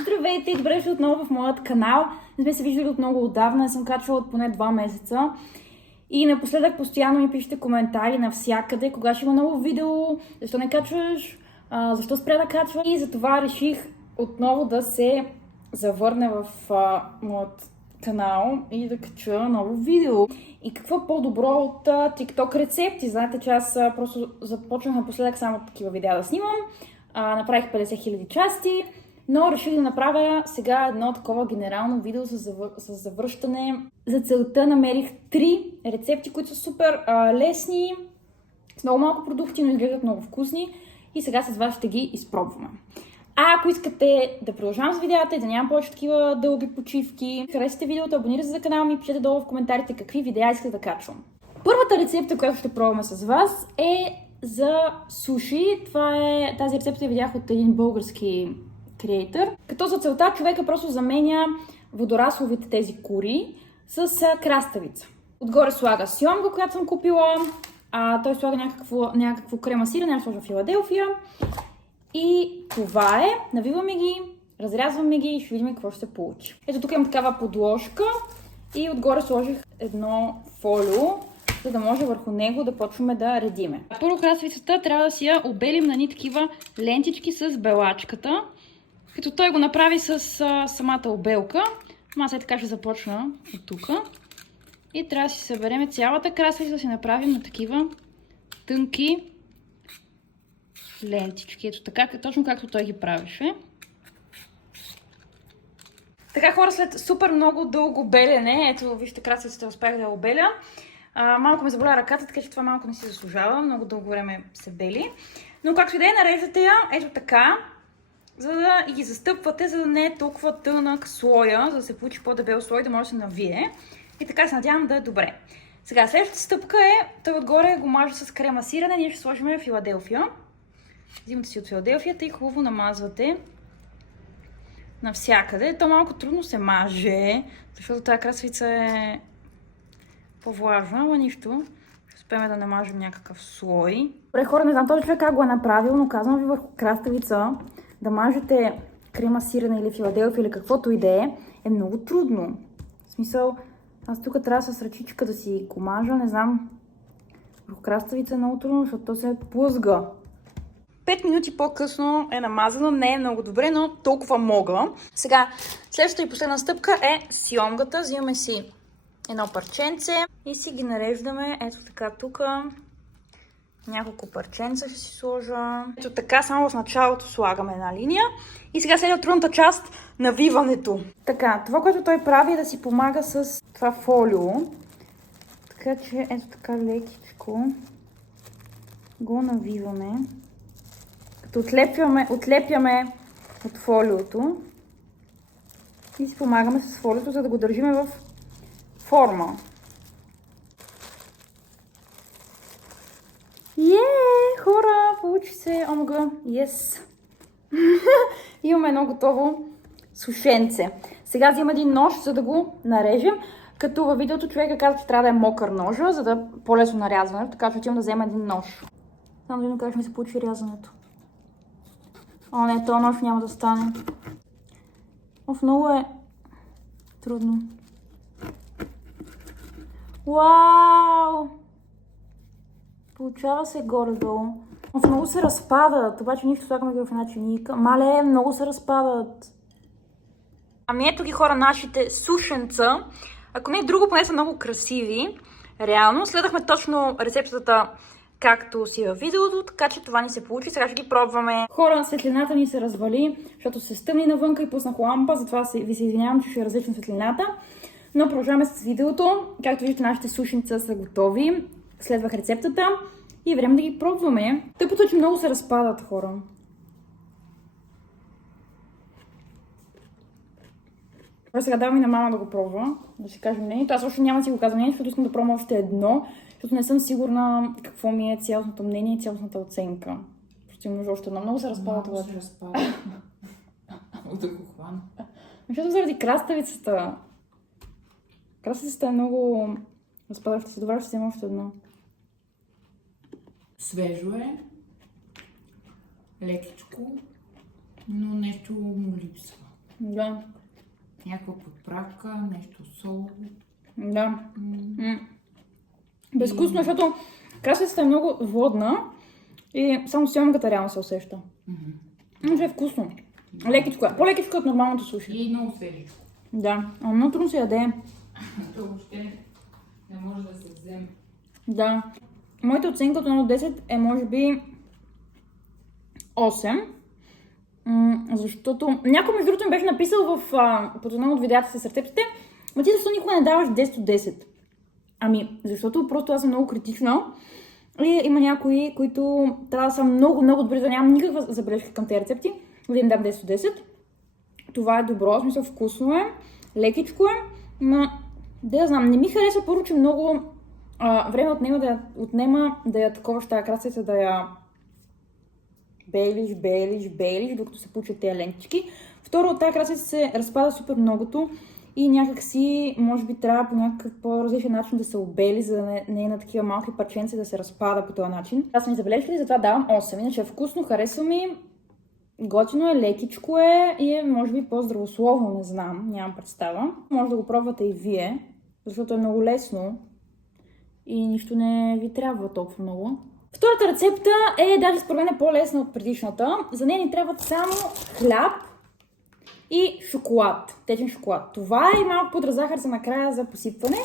Здравейте и добре дошли отново в моят канал. Не сме се виждали от много отдавна, не съм качвала от поне 2 месеца. И напоследък постоянно ми пишете коментари навсякъде, кога ще има ново видео, защо не качваш, защо спря да качва. И затова реших отново да се завърна в моят канал и да кача ново видео. И какво по-добро от TikTok рецепти? Знаете, че аз просто започнах напоследък само такива видеа да снимам. Направих 50 000 части, но реших да направя сега едно такова генерално видео с завръщане. За целта намерих 3 рецепти, които са супер лесни, с много малко продукти, но изглеждат много вкусни и сега с вас ще ги изпробваме. Ако искате да продължавам с видеята и да нямам повече такива дълги почивки, харесате видеото, абонирайте се за канала ми и пишете долу в коментарите какви видеа искате да качвам. Първата рецепта, която ще пробваме с вас е за суши. Тази рецепта я видях от един български креатор. Като за целта човека просто заменя водорасловите тези кури с краставица. Отгоре слага сьомга, която съм купила. Той слага някакво крема сирене, аз сложа Филаделфия. И това е. Навиваме ги, разрязваме ги и ще видим какво ще се получи. Ето тук имам такава подложка и отгоре сложих едно фолио, за да може върху него да почваме да редиме. Първо краставицата трябва да си я обелим на ни такива лентички с белачката. Като той го направи с самата обелка. Аз така ще започна от тук. И трябва да си съберем цялата краставица, да си направим на такива тънки лентички. Ето така, точно както той ги правеше. Така хора, след супер много дълго белене, ето вижте краставицата успях да я обеля. Малко ме заболя ръката, така че това малко не си заслужава. Много дълго време се бели. Но както и да е, нареждате я ето така, за да ги застъпвате, за да не е толкова тънък слоя, за да се получи по-дебел слой, да може да се навие. И така се надявам да е добре. Сега, следващата стъпка е, той отгоре го мажа с крема сирене, ние ще сложим Филаделфия. Взимате си от Филаделфията и хубаво намазвате навсякъде. То малко трудно се маже, защото тази краставица е по-влажна, но нищо. Ще успеем да намажем някакъв слой. Добре хора, не знам този човек как го е направил, но казвам ви върху краставица да мажете крема сирене или Филаделфия или каквото и да е много трудно. В смисъл, аз тук трябва с ръчичка да си го мажа, не знам. Върху краставица е много трудно, защото то се плъзга. 5 минути по-късно е намазано, не е много добре, но толкова мога. Сега, следващата и последна стъпка е сьомгата. Взимаме си едно парченце и си ги нареждаме ето така тук. Няколко парченца ще си сложа. Ето така, само в началото слагаме една линия. И сега следва трудната част, навиването. Така, това, което той прави е да си помага с това фолио. Така че ето така лекичко го навиваме. Като отлепяме от фолиото и си помагаме с фолиото, за да го държиме в форма. Хора, получи се, омага, yes! Имаме едно готово сушенце. Сега взимам един нож, за да го нарежем, като във видеото човека каза, че трябва да е мокър ножа, за да е по-лесно нарязването, така че отивам да взема един нож. Знам да видим как ще ми се получи рязането. О, не, този нож няма да стане. Много е трудно. Вау! Получава се горе-долу. Много се разпадат, обаче нищо слагаме ги в една чиника. Мале, много се разпадат. Ами ето ги хора нашите сушенца. Ако не е друго, поне са много красиви. Реално, следахме точно рецептата както си във видеото, така че това ни се получи. Сега ще ги пробваме. Хора, светлината ни се развали, защото се стъмни навънка и пуснах лампа, затова ви се извинявам, че ще е различна светлината. Но продължаваме с видеото. Както виждате, нашите сушенца са готови. Следвах рецептата и е време да ги пробваме. Тъпото е, че много се разпадат, хора. Сега давам и на мама да го пробва, да си кажем мнението. Аз още няма да си го казвам мнението, защото искам да пробвам още едно, защото не съм сигурна какво ми е цялостното мнение и цялостната оценка. Просто имам нужда още едно. Много се разпадат. Много се разпадат. Да го хвана. Защото заради краставицата. Краставицата е много разпадаща се. Добре, ще взема още едно. Свежо е. Лекичко. Но нещо му липсва. Да. Някаква подправка, нещо солово. Да. Безвкусно, защото красавицата е много водна и само сьомгата реално се усеща. Но е вкусно. Лекичко е. По-лекичко от нормалното суши. И много свежичко. Да, а много трудно се яде. То въобще не може да се вземе. Да. Моята оценка от 1 до 10 е може би 8. Защото някой между другото ми беше написал под едно от видеята с рецептите, ма ти защо никога не даваш 10 от 10? Ами, защото просто аз съм много критична и има някои, които трябва да са много, много добри, да нямам никаква забележка към тези рецепти, да им дам 10 от 10. Това е добро, в смисъл вкусно е, лекичко е, но да знам, не ми хареса първо, че много време отнема да я таковаш тази красавица, да я бейлиш, докато се получат тези лентички. Второ, тази красавица се разпада супер многото и някакси, може би трябва по някакъв по-различен начин да се обели, за да не е на такива малки парченца да се разпада по този начин. Аз съм забележили, затова давам 8. Иначе е вкусно, харесва ми, готино е, лекичко е и е може би по-здравословно, не знам, нямам представа. Може да го пробвате и вие, защото е много лесно и нищо не ви трябва толкова много. Втората рецепта е даже според мен по-лесна от предишната. За нея ни трябват само хляб и шоколад, течен шоколад. Това е малко подразахар за накрая за посипване.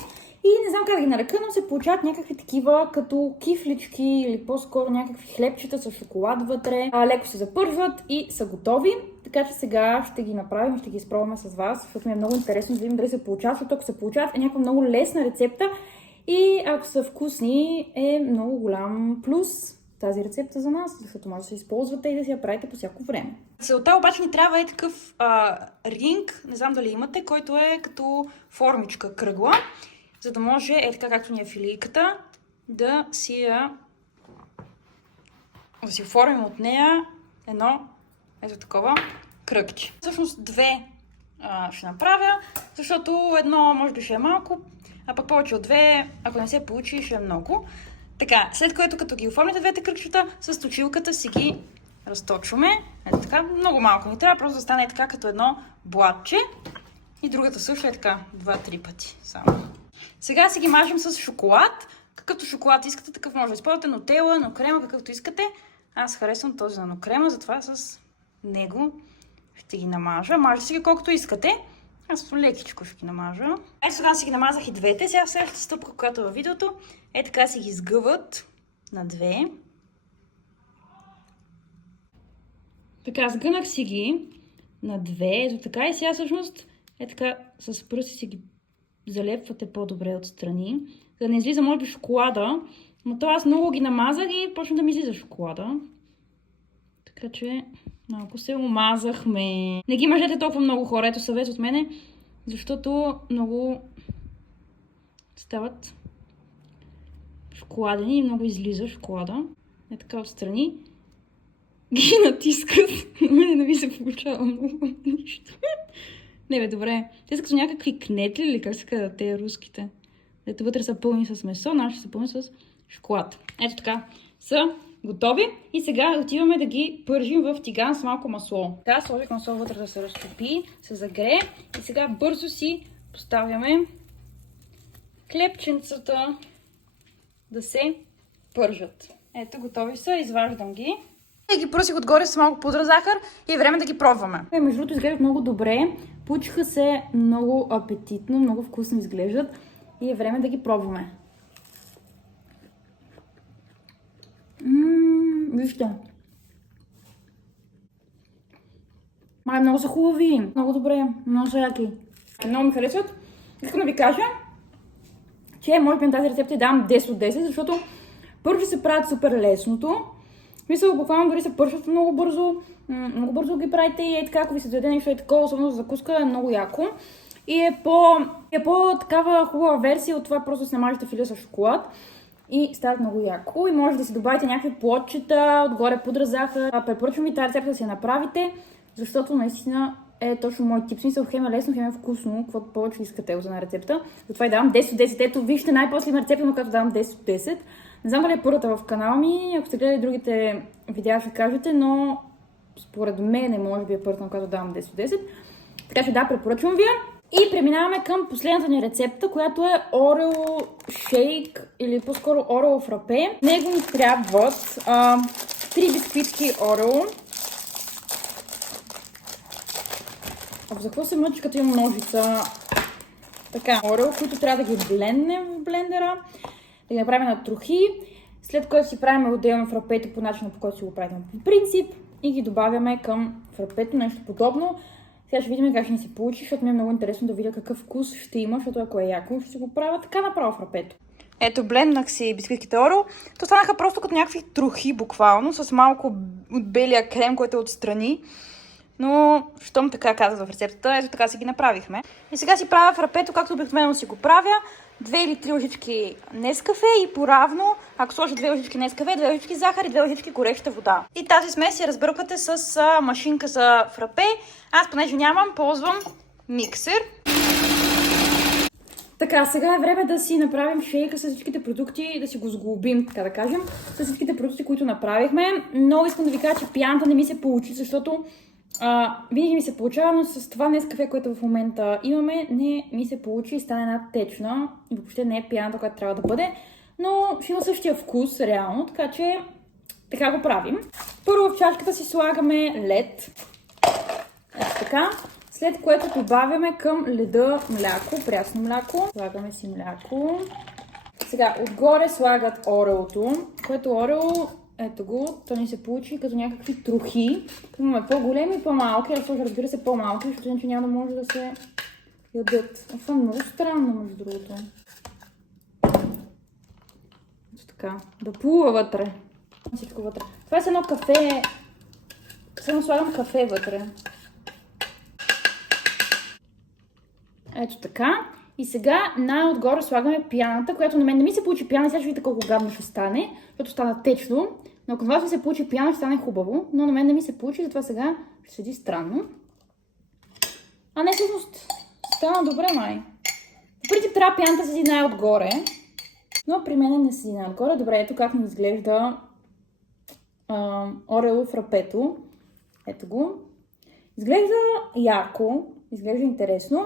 И не знам как да ги нарека, но се получават някакви такива като кифлички или по-скоро някакви хлебчета с шоколад вътре. Леко се запържват и са готови. Така че сега ще ги направим, ще ги изпробваме с вас, защото ми е много интересно да видим дали се получават, защото ако се получават е някаква много лесна рецепта. И ако са вкусни, е много голям плюс тази рецепта за нас, защото може да се използвате и да си я правите по всяко време. Целта обаче ни трябва е такъв ринг, не знам дали имате, който е като формичка кръгла, за да може, така както ни е филийката, да си оформим от нея едно ето такова кръгче. Всъщност две ще направя, защото едно може да ще е малко, а пък повече от две, ако не се получи, ще е много. Така, след което като ги оформите двете кръгчета, с точилката си ги разточваме. Ето така, много малко ни трябва, просто да стане така като едно блатче. И другата също е така, 2-3 пъти само. Сега си ги мажем с шоколад. Какъвто шоколад искате, такъв може да използвате, нутела, нокрема, какъвто искате. Аз харесвам този за нокрема, затова с него ще ги намажа. Мажете си ги колкото искате. Аз лекичко ще ги намажа. Сега си ги намазах и двете. Сега следващата стъпка, която е във видеото, е така си ги сгъват на две. Така, сгънах си ги на две. Ето така и сега всъщност е така с пръсти си ги залепвате по-добре отстрани. За да не излиза може би шоколада. Но то аз много ги намазах и почна да ми излиза шоколада. Така че малко се омазахме. Не ги мажете толкова много хора, ето съвет от мене, защото много стават шоколадени и много излиза шоколада. Е така отстрани. Ги натискат. Мене не ви се получава много нищо. Не бе, добре. Те са като някакви кнетли или как се казват те руските. Ето вътре са пълни с месо, нашите са пълни с шоколад. Ето така. Са готови и сега отиваме да ги пържим в тиган с малко масло. Така, сложих масло вътре да се разтопи, се загрее и сега бързо си поставяме хлебченцата да се пържат. Ето, готови са, изваждам ги. И ги пръсих отгоре с малко пудра захар и е време да ги пробваме. Между другото изглеждат много добре, получиха се много апетитно, много вкусно изглеждат и е време да ги пробваме. Вижте. Май, много са хубави. Много добре. Много са яки. Много ми харесват. Искам да ви кажа, че може би на тази рецепта дам 10 от 10, защото първо ще се правят супер лесното. Мисля, буквално дори се пършат много бързо ги правите и е така, ако ви се заведе нещо е такова, особено за закуска, е много яко. И е по-такава хубава версия от това просто да се намажете филе с шоколад. И става много яко. И може да си добавите някакви плодчета, отгоре пудра захар. Препоръчвам ви тази рецепта да си я направите, защото наистина е точно мой тип. Смисъл, хем е лесно, хем е вкусно, каквото повече искате за една рецепта. Затова и давам 10 от 10. Ето, вижте най-после има рецепта, но като давам 10 от 10. Не знам дали е първата в канала ми, ако сте гледали другите видеа ще кажете, но според мен може би е първата, на която давам 10 от 10. Така че да, препоръчвам ви. И преминаваме към последната ни рецепта, която е Орео шейк или по-скоро Орео фрапе. Него ни трябват 3 бисквитки Орео. За какво се мъчи, като има ножица? Така, Орео, които трябва да ги бленднем в блендера, да ги направим на трохи, след което си правим отделно фрапето по начина, по който си го правим по принцип и ги добавяме към фрапето, нещо подобно. Сега ще видим как ще ни се получи, защото ми е много интересно да видя какъв вкус ще има, защото ако е яко, ще си го правя така направо фрапето. Ето, бленднах си бисквитките Орео. То станаха просто като някакви трохи буквално, с малко от белия крем, който е отстрани. Но, щом така казах в рецептата, ето така си ги направихме. И сега си правя фрапето, както обикновено си го правя. 2 или 3 лъжички Нескафе и поравно, ако сложа 2 лъжички Нескафе, 2 лъжички захар и 2 лъжички гореща вода. И тази смес я разбърквате с машинка за фрапе. Аз, понеже нямам, ползвам миксер. Така, сега е време да си направим шейка с всичките продукти, да си го сглобим, така да кажем, с всичките продукти, които направихме. Но искам да ви кажа, че пианата не ми се получи, защото винаги ми се получава, но с това Нескафе, което в момента имаме, не ми се получи и стане една течна и въобще не е пианата, която трябва да бъде, но ще има същия вкус, реално, така че така го правим. Първо в чашката си слагаме лед, ето така, след което добавяме към леда мляко, прясно мляко, слагаме си мляко. Сега отгоре слагат ореото, което орео, ето го, то ни се получи като някакви трохи. Имаме по-големи и по-малки, аз сложа, разбира се, по-малки, защото иначе няма да може да се ядат. Това е много странно, между другото. Ето така, да плува вътре. Всичко вътре. Това е едно кафе. Само слагам кафе вътре. Ето така. И сега най-отгоре слагаме пяната, която на мен не ми се получи пяна, сега ще видите колко гадно ще стане, защото стана течно. Но ако вас ми се получи пяна, ще стане хубаво, но на мен не ми се получи, затова сега ще седи странно. А не, всъщност, стана добре, май. В принцип трябва пяната да седи най-отгоре, но при мен не седи най-отгоре. Добре, ето как ми изглежда Орео фрапето. Ето го. Изглежда яко, изглежда интересно.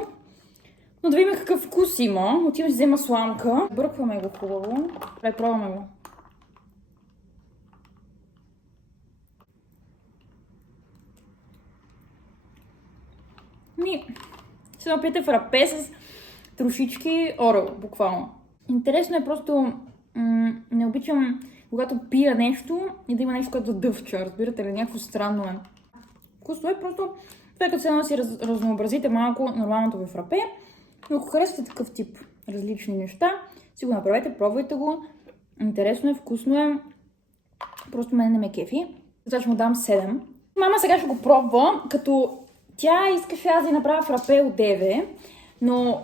Но да видим какъв вкус има. Отивам си взема сламка. Бъркваме го хубаво. Пробваме го. Сега опитате фрапе с трошички Орео, буквално. Интересно е просто, не обичам, когато пия нещо и да има нещо, което да дъвча, разбирате ли, някакво странно е. Вкусно е просто, това е като се да си разнообразите малко нормалното ви фрапе. Но ако харесвате такъв тип различни неща, си го направете, пробвайте го. Интересно е, вкусно е. Просто мен не ме кефи. Затова ще му дам 7. Мама сега ще го пробва, като тя искаше аз да направя фрапе от деве, но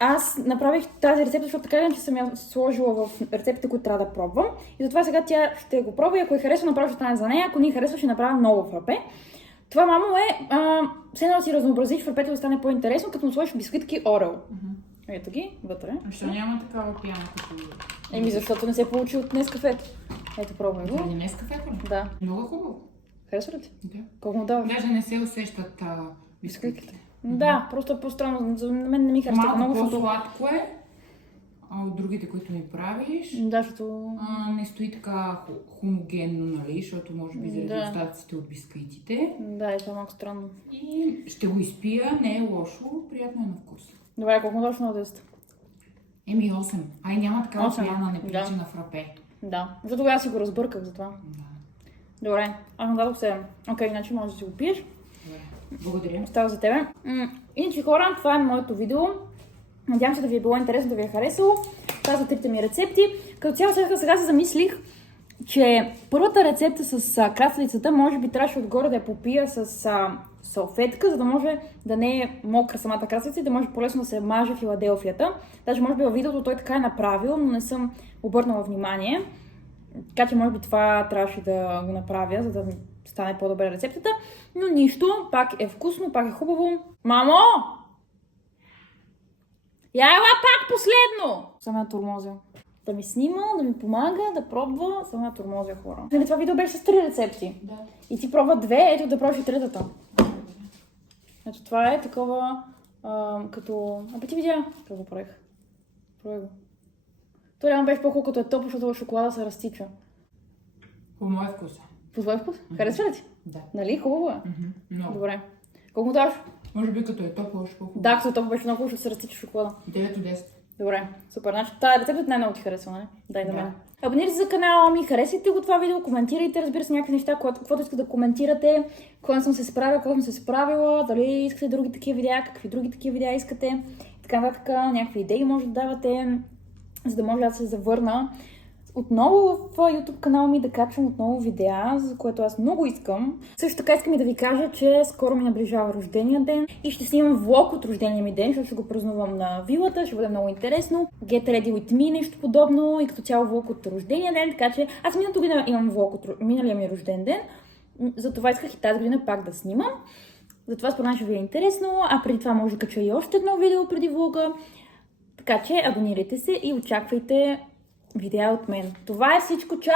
аз направих тази рецепта, защото така че съм я сложила в рецептите, които трябва да пробвам. И затова сега тя ще го пробва и ако я харесва, направо ще стане за нея. Ако не харесва, ще направя ново фрапе. Това, мамо, е все едно да си разнообразиш фрапето да стане по-интересно, като му сложиш бисквитки Орео. Ето ги, вътре. А защо няма такава пяна като... Защото не се получи от Нескафето. Ето, пробвай го. Заради Нескафето ли? Да. Много хубаво. Харесва ли ти? Да. Колко му даваш? Даже не се усещат бисквитките. Да, просто е по-странно. За мен не ми харесва много, Малко защото... по-сладко е. А от другите, които ми правиш, Да, защото... не стои така хомогенно, нали, защото може би заради остатъците от бисквитите. Да, и това е малко странно. И ще го изпия, не е лошо, приятно е на вкус. Добре, колко му даваш на 10? 8. Ай, няма такава 8, пяна, не прилича да. на фрапе. Да, защото тогава си го разбърках за това. Да. Добре, аз му дадох 7. Окей, иначе можеш да си го пиеш. Добре. Благодаря. Остава за тебе. Иначе хора, това е моето видео. Надявам се да ви е било интересно, да ви е харесало. Това са трите ми рецепти. Като цяло сега се замислих, че първата рецепта с краставицата може би трябваше отгоре да я попия с салфетка, за да може да не е мокра самата краставица и да може по-лесно да се маже Филаделфията. Даже може би във видеото той така е направил, но не съм обърнала внимание. Така че може би това трябваше да го направя, за да ми стане по-добре рецептата. Но нищо, пак е вкусно, пак е хубаво. Мамо! Я ела пак последно! Само я турмозя. Да ми снима, да ми помага, да пробва, само я турмозя, хора. Нали, това видео беше с 3 рецепти. Да. И ти пробва 2, ето да пробваш и третата. Ето това е такова като... ти видя как го правих. Пробай го. То реално беше по-хубаво като е топло, защото шоколада се разтича. По моя вкус. По твой вкус? Харесва ли ти? Да. Нали? Хубаво е. Много. Добре. Колко му даваш? Може би като е топло, още по-хубаво. Да, като е топло беше много хубаво, защото се разтича шоколада. 9 от 10. Добре, супер. Значи тази рецепта най-много ти харесва, нали? Дай да Да. мен. Абонирайте се за канала ми, харесайте го това видео, коментирайте, разбира се, някакви неща, каквото искате да коментирате, кога съм се справила, кога съм се справила, дали искате други такива видеа, какви други такива видеа искате, така нататък, някакви идеи може да давате, за да може да се завърна отново в YouTube канала ми да качвам отново видеа, за което аз много искам. Също така искам и да ви кажа, че скоро ми наближава рождения ден и ще снимам влог от рождения ми ден, защото ще го празнувам на вилата, ще бъде много интересно. Get ready with me, нещо подобно и като цяло влог от рождения ден, така че аз миналата година имам влог от миналия ми рожден ден, затова исках и тази година пак да снимам. Затова според мен ще ви е интересно, а преди това може да кача и още едно видео преди влога. Така че абонирайте се и очаквайте видеа от мен. Това е всичко. Чао!